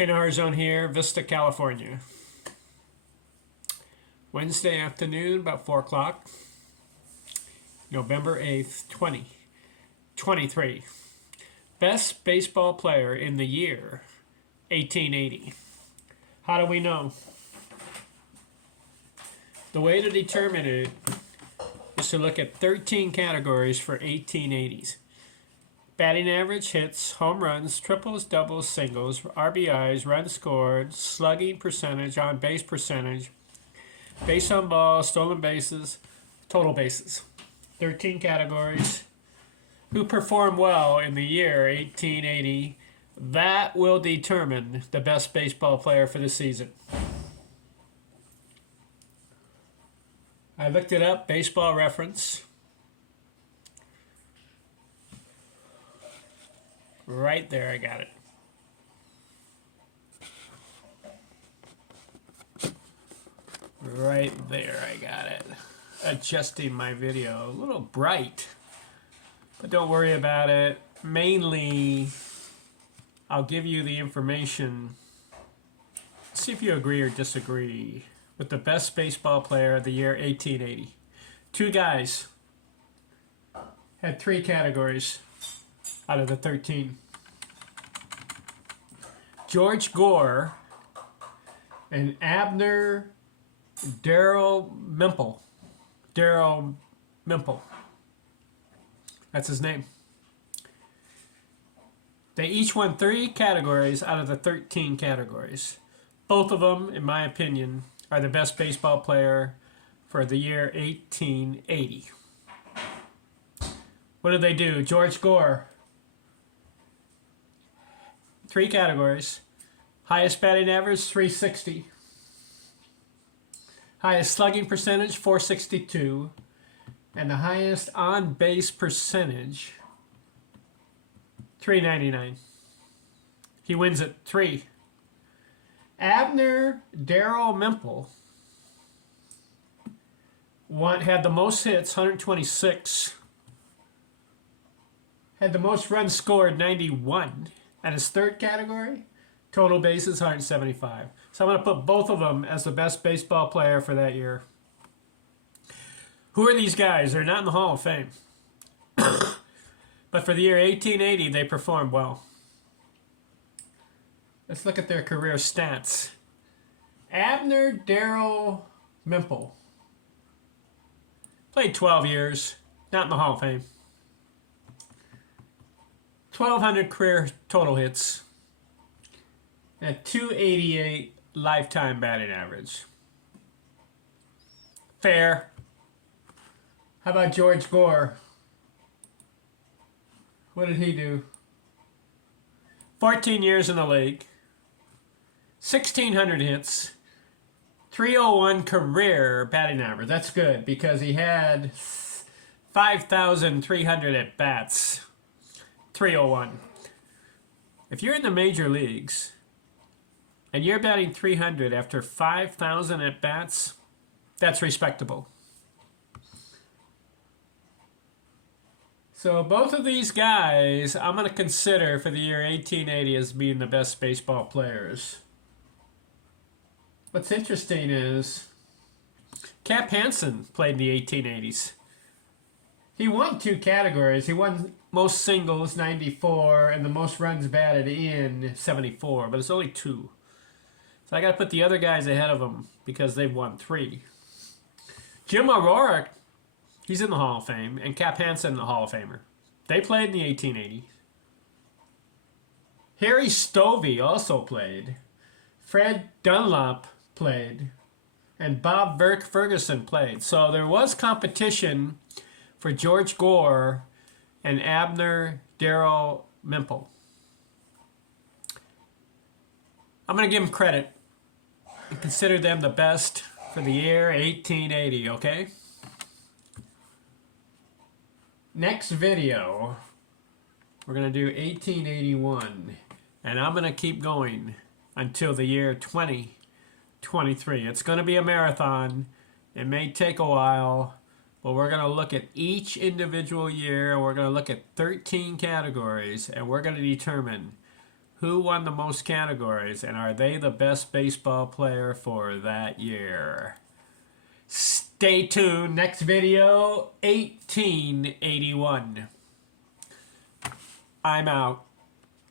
Ken Zone here, Vista, California. Wednesday afternoon, about 4 o'clock, November 8th, 2023. Best baseball player in the year, 1880. How do we know? The way to determine it is to look at 13 categories for 1880s. Batting average, hits, home runs, triples, doubles, singles, RBIs, runs scored, slugging percentage, on base percentage, base on ball, stolen bases, total bases. 13 categories. Who performed well in the year 1880? That will determine the best baseball player for the season. I looked it up, Baseball Reference. Right there, I got it. Right there, I got it. Adjusting my video. A little bright, but don't worry about it. Mainly, I'll give you the information. See if you agree or disagree with the best baseball player of the year 1880. Two guys had 3 categories out of the 13. George Gore and Abner Dalrymple. That's his name. They each won 3 categories out of the 13 categories. Both of them, in my opinion, are the best baseball player for the year 1880. What did they do? George Gore, 3 categories. Highest batting average, 360. Highest slugging percentage, 462. And the highest on-base percentage, 399. He wins at 3. Abner Dalrymple had the most hits, 126. Had the most runs scored, 91. And his 3rd category, total bases, 175. So I'm going to put both of them as the best baseball player for that year. Who are these guys? They're not in the Hall of Fame. But for the year 1880, they performed well. Let's look at their career stats. Abner Dalrymple played 12 years, not in the Hall of Fame. 1,200 career total hits, and a 288 lifetime batting average. Fair. How about George Gore? What did he do? 14 years in the league, 1,600 hits, 301 career batting average. That's good because he had 5,300 at bats. 301. If you're in the major leagues and you're batting 300 after 5,000 at bats, that's respectable. So both of these guys I'm going to consider for the year 1880 as being the best baseball players. What's interesting is Cap Hansen played in the 1880s. He won 2 categories. He won most singles, 94, and the most runs batted in, 74. But it's only 2. So I got to put the other guys ahead of him because they've won 3. Jim O'Rourke, he's in the Hall of Fame, and Cap Hansen, the Hall of Famer. They played in the 1880s. Harry Stovey also played. Fred Dunlop played. And Bob Ferguson played. So there was competition for George Gore and Abner Dalrymple. I'm going to give them credit and consider them the best for the year 1880, okay? Next video, we're going to do 1881. And I'm going to keep going until the year 2023. It's going to be a marathon. It may take a while. But we're going to look at each individual year. We're going to look at 13 categories, and we're going to determine Who won the most categories, and are they the best baseball player for that year? Stay tuned. Next video, 1881. I'm out.